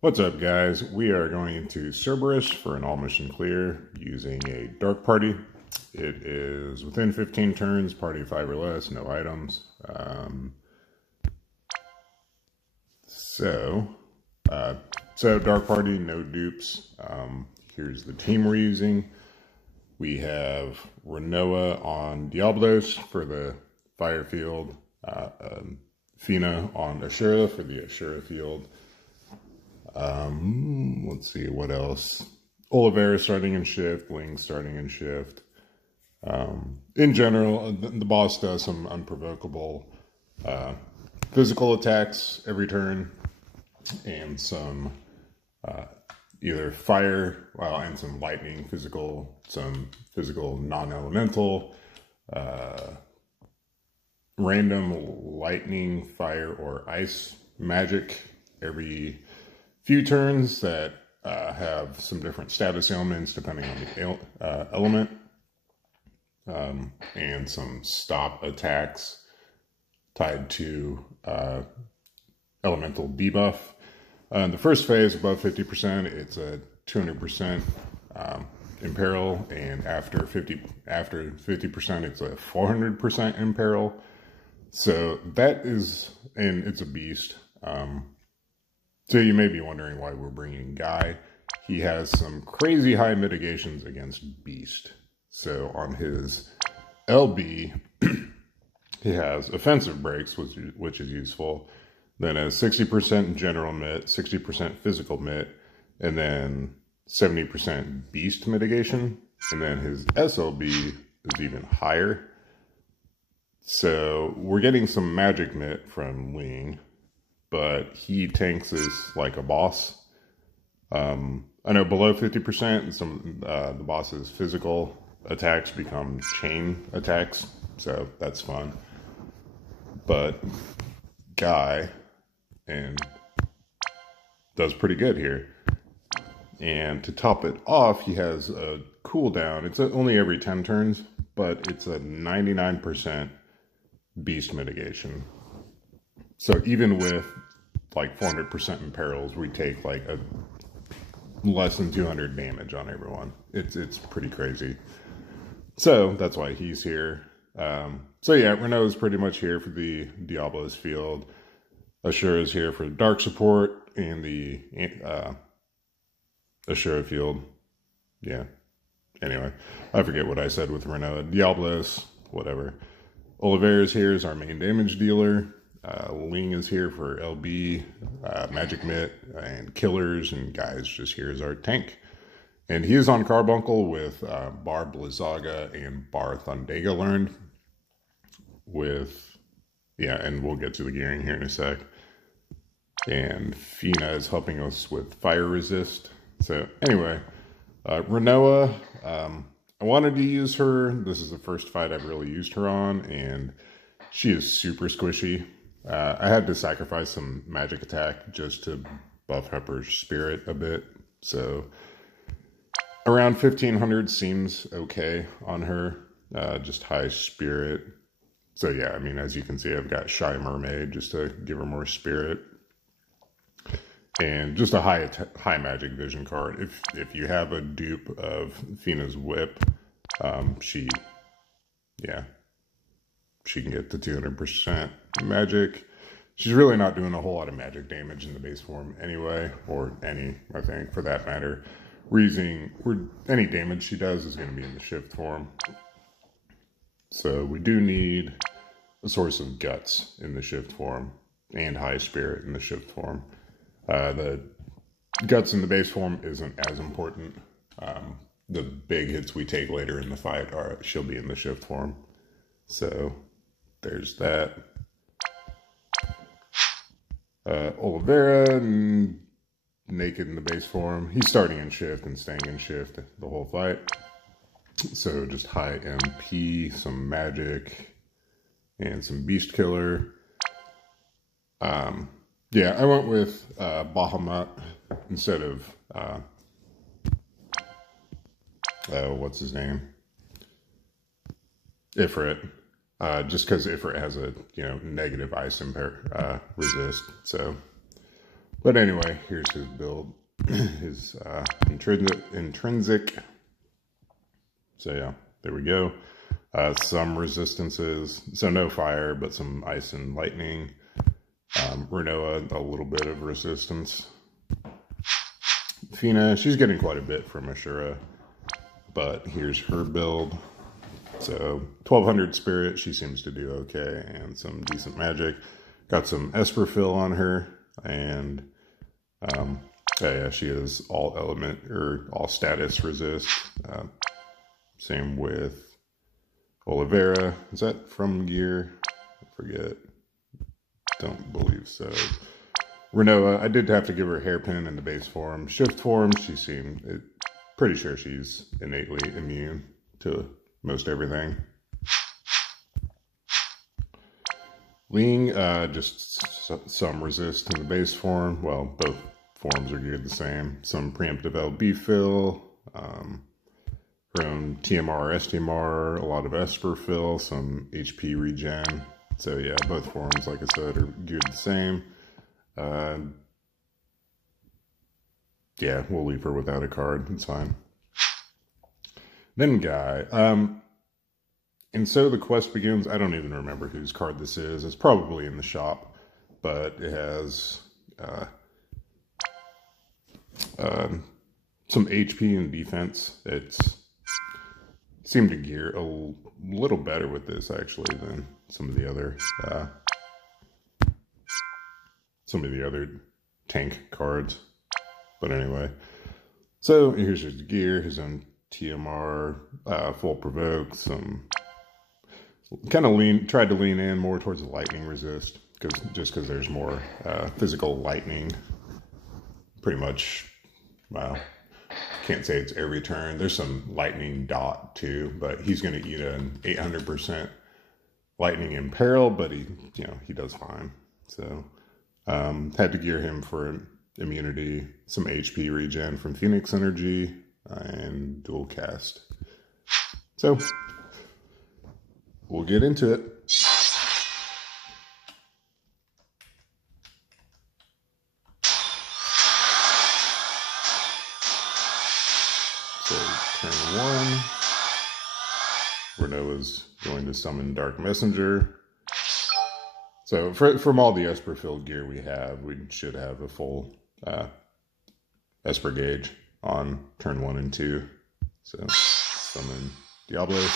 What's up, guys? We are going into Cerberus for an all mission clear using a dark party. It is within 15 turns, party 5 or less, no items. So dark party, no dupes. Here's the team we're using. We have Renoa on Diablos for the fire field, Fina on Ashura for the Ashura field. Let's see, what else? Oliveira starting in shift, Ling starting in shift. In general, the boss does some unprovocable physical attacks every turn, and some either fire, and some lightning, some physical non-elemental, random lightning, fire, or ice magic every few turns that have some different status ailments depending on the element, and some stop attacks tied to elemental debuff. In the first phase, above 50%, it's a 200% imperil, and after 50%, it's a 400% imperil. So that is, and it's a beast. So you may be wondering why we're bringing Guy. He has some crazy high mitigations against Beast. So on his LB, he has offensive breaks, which is useful. Then a 60% general mit, 60% physical mit, and then 70% Beast mitigation. And then his SLB is even higher. So we're getting some magic mit from Ling, but he tanks this like a boss. I know below 50%, and some the boss's physical attacks become chain attacks, so that's fun. But Guy does pretty good here. And to top it off, he has a cooldown. It's only every 10 turns, but it's a 99% beast mitigation. So even with like 400% imperils, we take like a less than 200 damage on everyone. It's pretty crazy. So that's why he's here. So yeah, Renault is pretty much here for the Diablos field. Ashura is here for dark support and the Ashura field. Yeah. Anyway, I forget what I said with Renault. Diablos, whatever. Oliveira is here as our main damage dealer. Ling is here for LB, Magic Mitt, and Killers, and Guy's just here as our tank. And he is on Carbuncle with Bar Blizzaga and Bar Thundega learned. And we'll get to the gearing here in a sec. And Fina is helping us with fire resist. So anyway, Renoa, I wanted to use her. This is the first fight I've really used her on, and she is super squishy. I had to sacrifice some magic attack just to buff up her spirit a bit. So around 1500 seems okay on her, just high spirit. So yeah, I mean, as you can see, I've got Shy Mermaid just to give her more spirit. And just a high magic vision card. If you have a dupe of Fina's whip, she can get to 200% magic. She's really not doing a whole lot of magic damage in the base form anyway, or any, I think, for that matter. Any damage she does is going to be in the shift form. So we do need a source of guts in the shift form, and high spirit in the shift form. The guts in the base form isn't as important. The big hits we take later in the fight she'll be in the shift form. So there's that. Oliveira, naked in the base form. He's starting in shift and staying in shift the whole fight. So just high MP, some magic, and some beast killer. Yeah, I went with Bahamut instead of what's his name? Ifrit. Just because Ifrit has a negative ice resist. So But anyway, here's his build, his intrinsic. So yeah, there we go. Some resistances, so no fire, but some ice and lightning. Renoa, a little bit of resistance. Fina, she's getting quite a bit from Ashura, but here's her build. So 1200 spirit, she seems to do okay, and some decent magic. Got some Esper fill on her, and yeah, she is all element or all status resist. Same with Oliveira. Is that from gear? I forget. Don't believe so. Renoa, I did have to give her hairpin in the base form. Shift form, she seemed pretty sure she's innately immune to most everything. Ling, just some resist in the base form. Well, both forms are geared the same. Some preemptive LB fill, her own TMR, STMR, a lot of Esper fill, some HP regen. So yeah, both forms, like I said, are geared the same. Yeah, we'll leave her without a card. It's fine. Then Guy. And so the quest begins. I don't even remember whose card this is. It's probably in the shop, but it has some HP and defense. It seemed to gear a little better with this actually than some of the other tank cards. But anyway, so here's his gear, his own TMR, full provoke, some kind of tried to lean in more towards the lightning resist, just because there's more physical lightning. Pretty much, well, can't say it's every turn. There's some lightning dot too, but he's going to eat an 800% lightning in peril, but he does fine. So had to gear him for immunity, some HP regen from Phoenix Energy, and dual cast. So we'll get into it. So turn 1, Renoa's going to summon Dark Messenger. So from all the Esper filled gear we have, we should have a full Esper gauge on turn 1 and 2. So summon Diablos,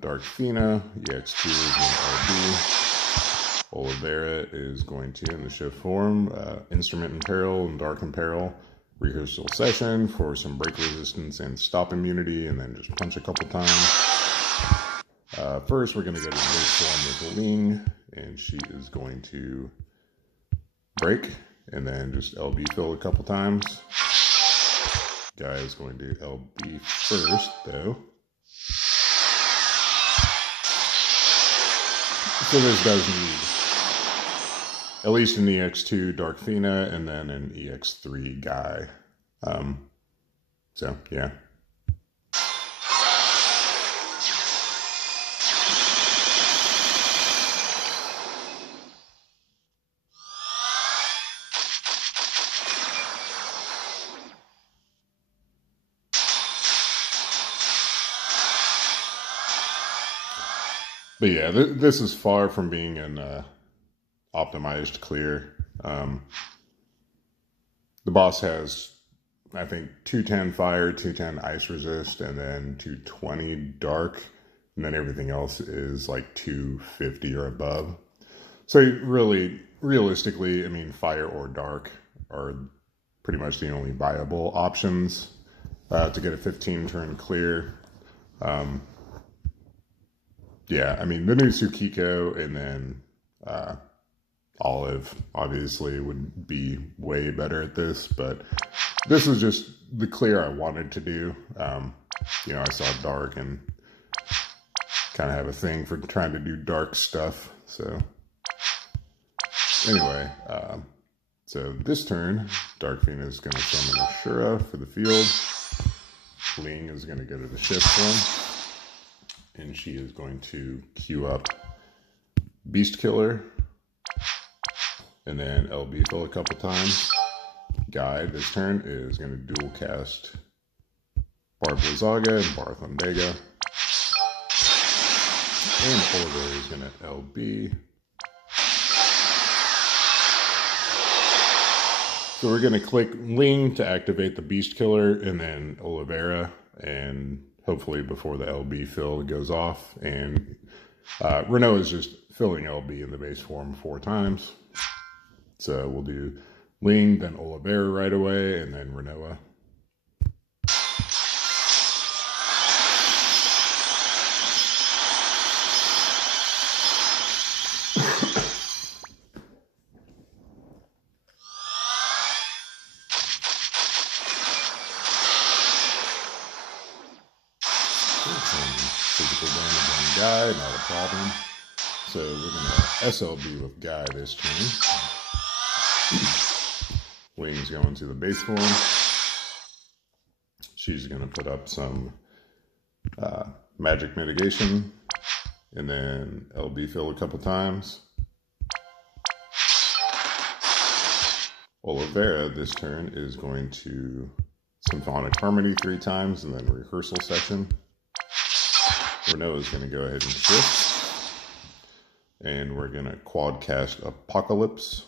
Dark Fina, EX2 is an LB. Oliveira is going to, in the shift form, Instrument in Peril and Dark in Peril. Rehearsal session for some break resistance and stop immunity, and then just punch a couple times. First, we're going to go to the base form with Ling, and she is going to break, and then just LB fill a couple times. Guy is going to LB first, though. So this does need at least an EX2 Dark Fina, and then an EX3 Guy. So, yeah. But yeah, this is far from being an optimized clear. The boss has, I think, 210 fire, 210 ice resist, and then 220 dark, and then everything else is like 250 or above. So really, realistically, I mean, fire or dark are pretty much the only viable options to get a 15-turn clear. Yeah, I mean, the new Tsukiko and then Olive obviously would be way better at this, but this is just the clear I wanted to do. You know, I saw dark and kind of have a thing for trying to do dark stuff. So anyway, so this turn, Dark Fina is going to summon Ashura for the field. Ling is going to go to the shift form. And she is going to queue up Beast Killer. and then LB fill a couple times. Guy this turn is going to dual cast Barb Lazaga and Barth Ondega. And Olivera is going to LB. So we're going to click Ling to activate the Beast Killer, and then Olivera, and hopefully before the LB fill goes off. And Renoa is just filling LB in the base form 4 times. So we'll do Ling, then Olivera right away, and then Renoa. Physical damage on Guy, not a problem. So we're going to SLB with Guy this turn. Wing's going to the base form. She's going to put up some magic mitigation, and then LB fill a couple times. Olivera this turn is going to Symphonic Harmony 3 times, and then Rehearsal Session. Renoa is going to go ahead and shift, and we're going to quad cast Apocalypse.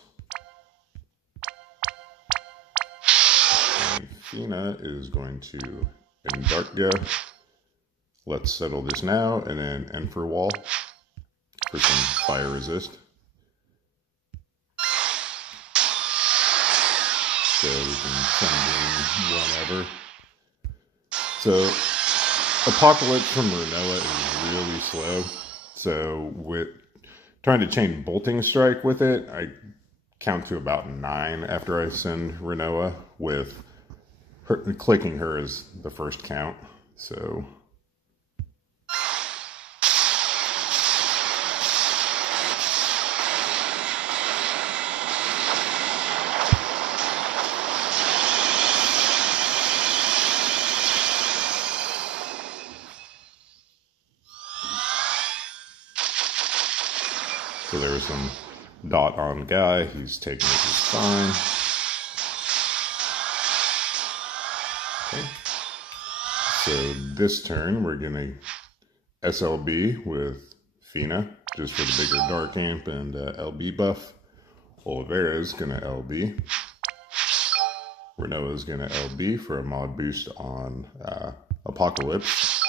And Fina is going to Endark-Go. Let's settle this now, and then end for wall for some fire resist. So we can send in whenever. So Apocalypse from Renoa is really slow, so with trying to chain Bolting Strike with it, I count to about 9 after I send Renoa, with her, clicking her as the first count. So So there was some dot on Guy. He's taking it just fine. Okay. So this turn we're going to SLB with Fina, just for the bigger Dark Amp and LB buff. Olivera is going to LB. Renoa is going to LB for a mod boost on Apocalypse.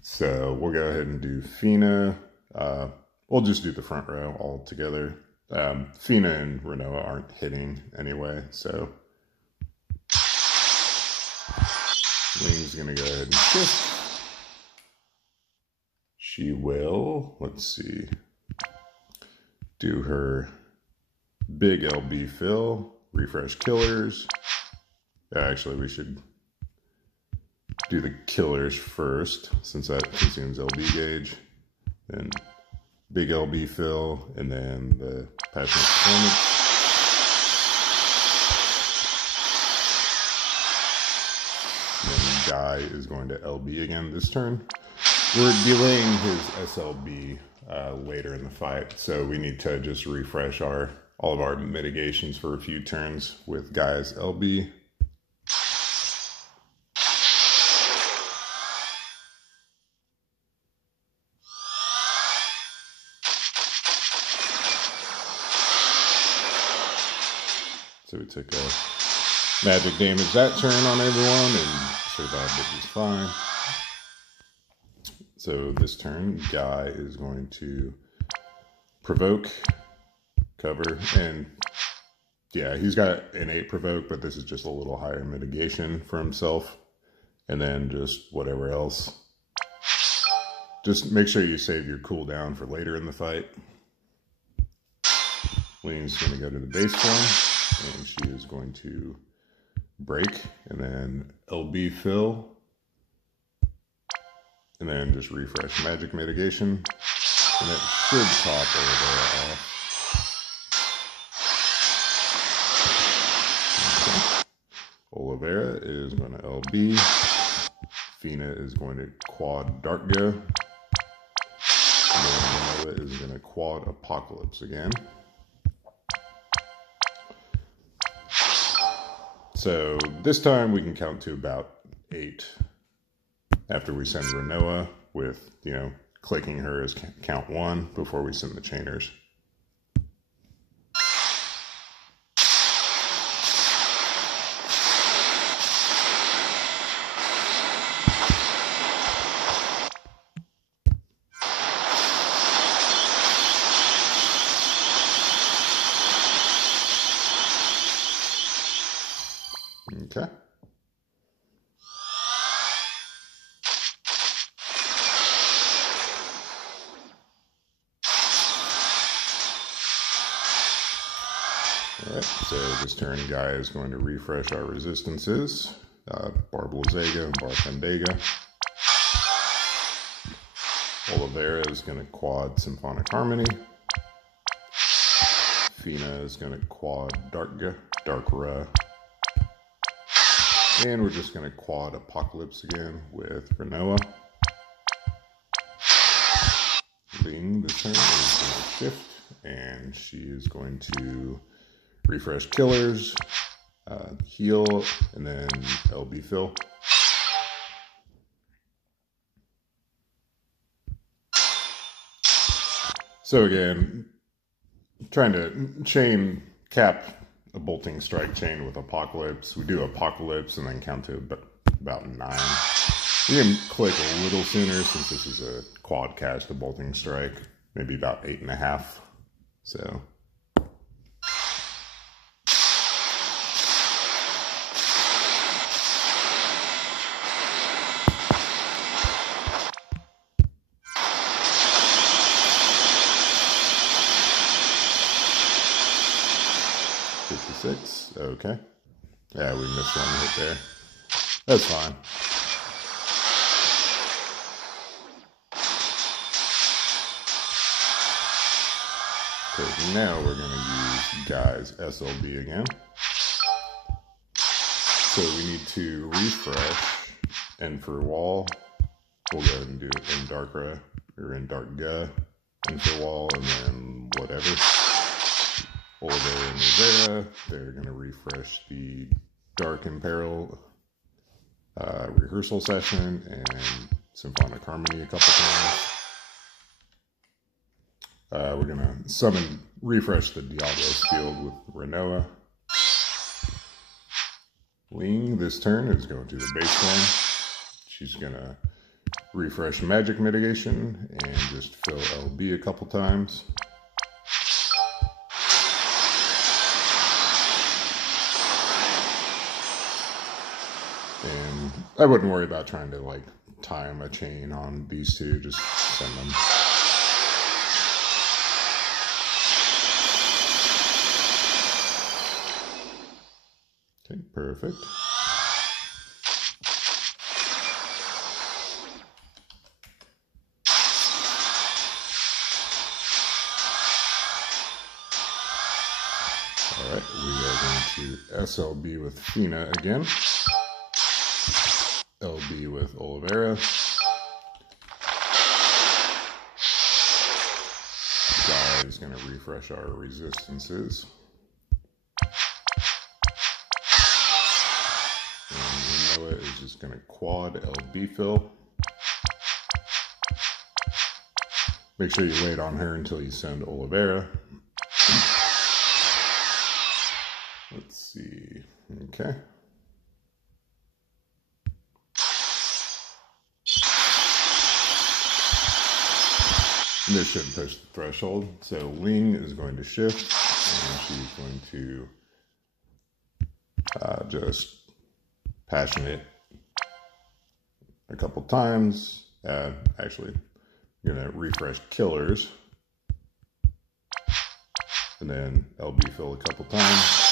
So we'll go ahead and do Fina. We'll just do the front row all together. Fina and Renoa aren't hitting anyway, so Ling's gonna go ahead and shift. She will, let's see, do her big LB fill, refresh killers. Actually, we should do the killers first, since that consumes LB gauge. Then big LB fill, and then the passionate performance. Then Guy is going to LB again this turn. We're delaying his SLB later in the fight, so we need to just refresh all of our mitigations for a few turns with Guy's LB. So we took a magic damage that turn on everyone and survived it just fine. So this turn, Guy is going to provoke, cover, and yeah, he's got innate provoke, but this is just a little higher mitigation for himself. And then just whatever else. Just make sure you save your cooldown for later in the fight. Ling's going to go to the base form. And she is going to break, and then LB fill, and then just refresh magic mitigation, and it should top Olivera off. Okay. Olivera is going to LB. Fina is going to quad Dark-Go. And then Renoa is going to quad Apocalypse again. So this time we can count to about 8 after we send Renoa with, you know, clicking her as count 1 before we send the chainers. Okay. Alright, so this turn guy is going to refresh our resistances. Barbalizega and Barfendega. Olivera is going to quad Symphonic Harmony. Fina is going to quad Darkra. And we're just going to quad Apocalypse again with Renoa. Ling this turn is going to shift, and she is going to refresh Killers, heal, and then LB fill. So again, trying to cap a bolting strike chain with Apocalypse. We do Apocalypse and then count to about 9. You can click a little sooner since this is a quad cast, a bolting strike, maybe about 8.5. So. Okay. Yeah, we missed one hit there. That's fine. Okay, now we're going to use Guy's SLB again. So we need to refresh, and for wall, we'll go ahead and do it in Darkra, or in Darkga, and for wall, and then whatever. Olivera and Rivera, they're going to refresh the Dark Imperil rehearsal session and Symphonic Harmony a couple times. We're going to refresh the Diablo's field with Renoa. Ling this turn is going to the baseline. She's going to refresh Magic Mitigation and just fill LB a couple times. And I wouldn't worry about trying to like time a chain on these two, just send them. Okay, perfect. All right, we are going to SLB with Fina again. LB with Olivera. Guy is going to refresh our resistances. And Renoa is just going to quad LB fill. Make sure you wait on her until you send Olivera. Let's see. Okay. This should push the threshold. So Ling is going to shift, and she's going to just passionate a couple times. Actually, I'm going to refresh Killers, and then LB fill a couple times.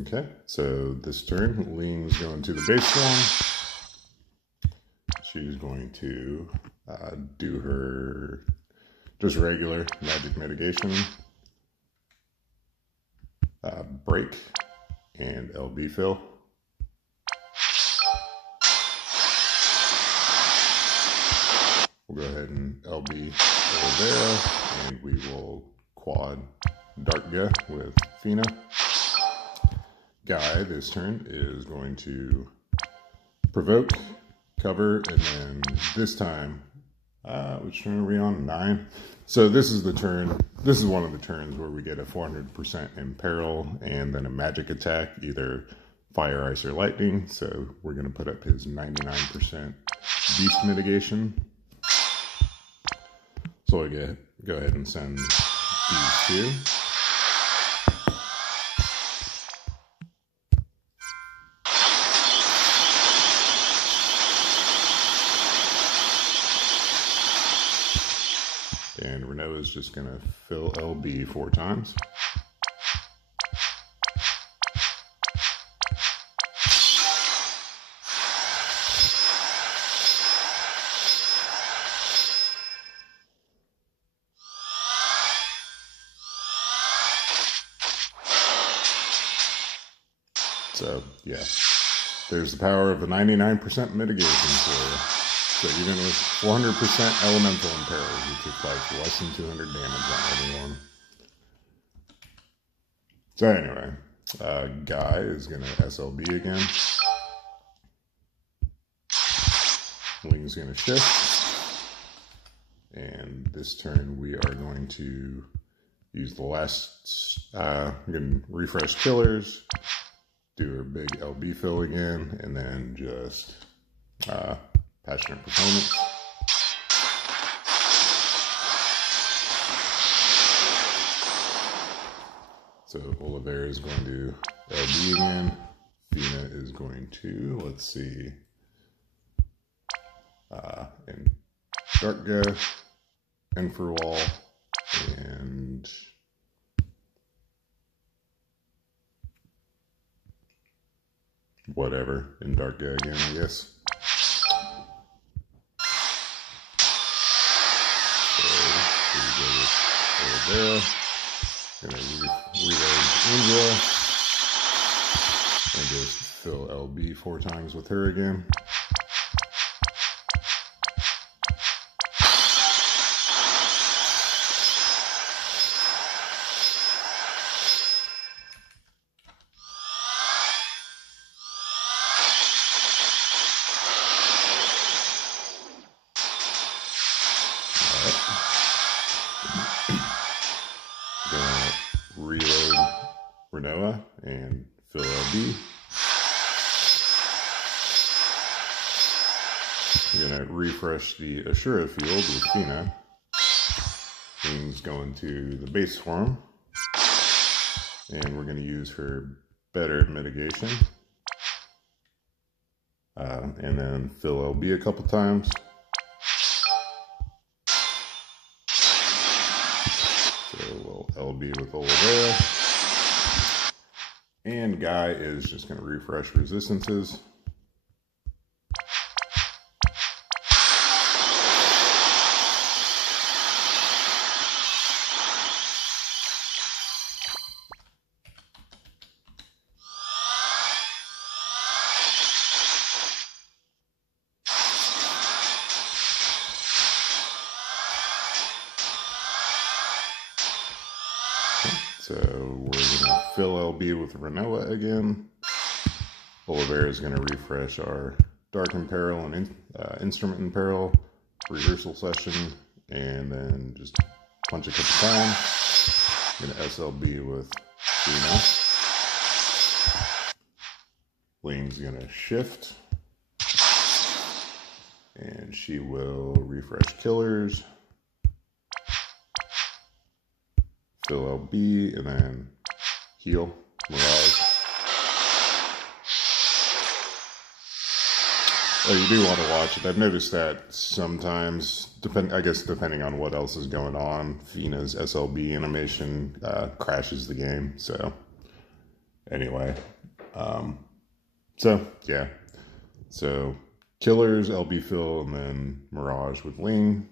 Okay, so this turn, Lean's going to the base form. She's going to do her just regular magic mitigation, break, and LB fill. We'll go ahead and LB Olivera, and we will quad Dartga with Fina. Guy this turn is going to provoke, cover, and then this time, which turn are we on? 9. So this is the turn, this is one of the turns where we get a 400% imperil and then a magic attack, either fire, ice, or lightning. So we're going to put up his 99% beast mitigation. So I go ahead and send these two. And Renault is just going to fill LB 4 times. So, yeah, there's the power of the 99% mitigation for you. So even with 400% elemental imperils, you took like less than 200 damage on everyone. So anyway, Guy is going to SLB again. Wing's going to shift. And this turn we are going to use the last, we're going to refresh killers, do our big LB fill again, and then just passionate proponent. So Olivera is going to LB again. Fina is going to, let's see, and Dartga, Enferwall, and whatever, in Dartga again, I guess. There. Gonna reload Angela and just fill LB 4 times with her again. Reload Renoa and fill LB. We're going to refresh the Ashura field with Fina. Things going to the base form. And we're going to use her better mitigation. And then fill LB a couple times. LB with Olivera. And Guy is just going to refresh resistances. So we're going to fill LB with Renoa again. Olivera is going to refresh our Dark Imperil and Instrument Imperil, Rehearsal Session, and then just punch a couple times. I'm going to SLB with Fina. Ling's going to shift. And she will refresh killers. Fill LB, and then heal, Mirage. Oh, you do want to watch it. I've noticed that sometimes, depending on what else is going on, Fina's SLB animation crashes the game. So, Anyway, so yeah, so Killers, LB Fill, and then Mirage with Ling.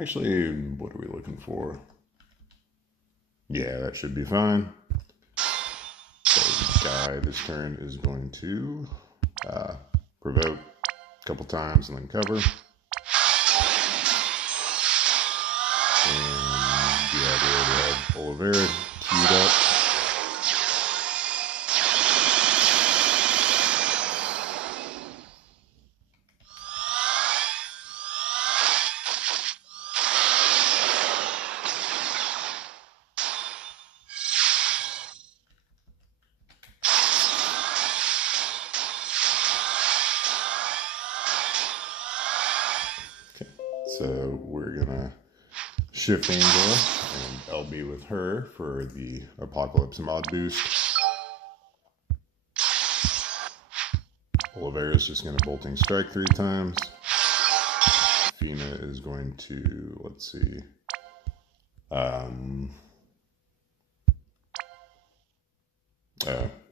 Actually, what are we looking for? Yeah, that should be fine. So Guy this turn is going to provoke a couple times and then cover. And yeah, we already have Oliveira queued up. So we're gonna shift Angel and LB with her for the Apocalypse mod boost. Oliveira's just gonna Bolting Strike 3 times. Fina is going to, let's see,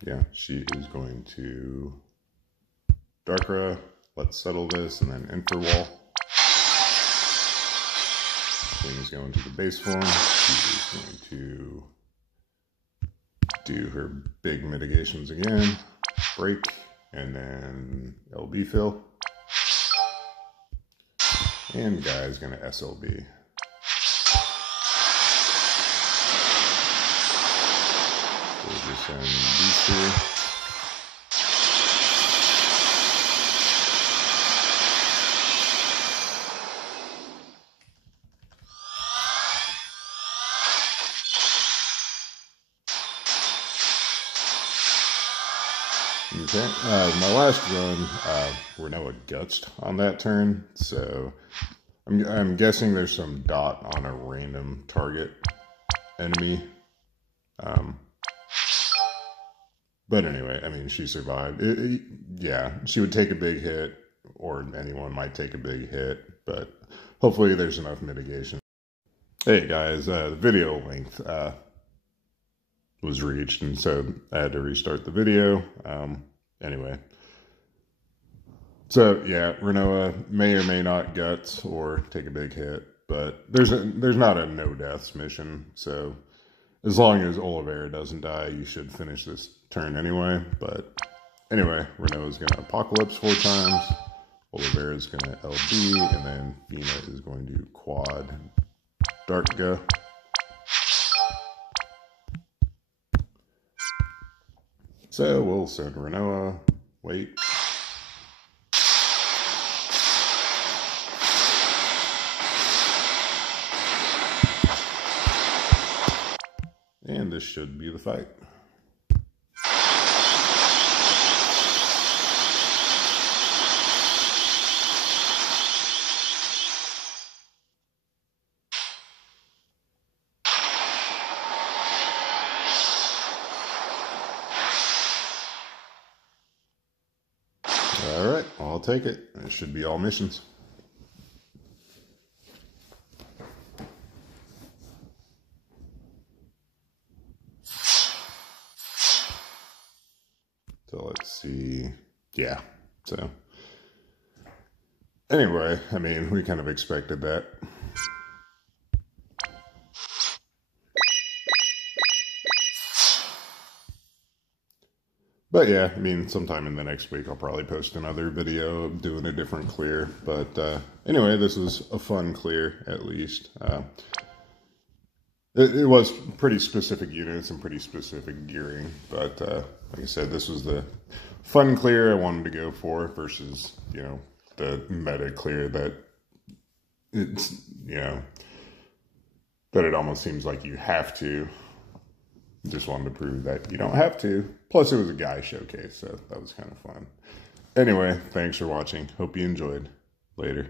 yeah, she is going to Darkra, let's settle this, and then Interwall. Ling is going to the base form. She is going to do her big mitigations again. Break, and then LB Fill. And Guy is going to SLB. We'll just send these two. Okay, my last run, Renoa gutsed on that turn, so I'm guessing there's some dot on a random target enemy. But anyway, I mean, she survived. Yeah, she would take a big hit, or anyone might take a big hit, but hopefully there's enough mitigation. Hey guys, the video length was reached, and so I had to restart the video. Anyway, so yeah, Renoa may or may not guts or take a big hit, but there's not a no deaths mission, so as long as Oliveira doesn't die, you should finish this turn anyway. But anyway, Renoa's gonna Apocalypse 4 times, Oliveira's gonna LB, and then Fina is going to quad Darkga. So we'll send Renoa, wait. And this should be the fight. Alright, I'll take it. It should be all missions. So let's see. Yeah, so anyway, I mean, we kind of expected that. But yeah, I mean, sometime in the next week, I'll probably post another video of doing a different clear. But anyway, this was a fun clear, at least. It was pretty specific units and pretty specific gearing. But like I said, this was the fun clear I wanted to go for versus, you know, the meta clear that it's, you know, that it almost seems like you have to. Just wanted to prove that you don't have to. Plus, it was a guy showcase, so that was kind of fun. Anyway, thanks for watching. Hope you enjoyed. Later.